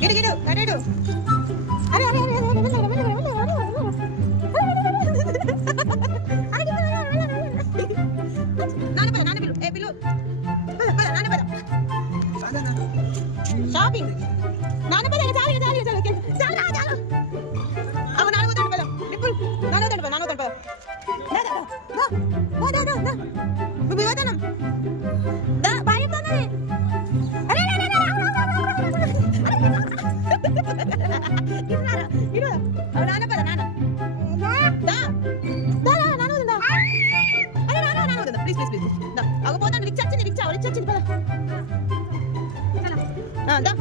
గిడు గిడు గడేడు అరే అరే అరే అరే వెళ్ళ వెళ్ళ వెళ్ళ నాన్న పిలు ఏ పిలు నాన్న పద షాపింగ్ నాన్న పద చాలు చాలు చాలు చాలు చాలు అవ నాన్న వదండి పద నిప్పులు నాన్న వదండి పద దా నువ్వు వదనం దా బాయ్ తనే అరే అరే అరే ఇరు అవ నాన్న పద నాన్న దా దా నాన్న వదండి అరే నాన్న వదండి ప్లీజ్ ప్లీజ్ దా అగ పోతాను రిక్షా వచ్చింది పద దా కమ్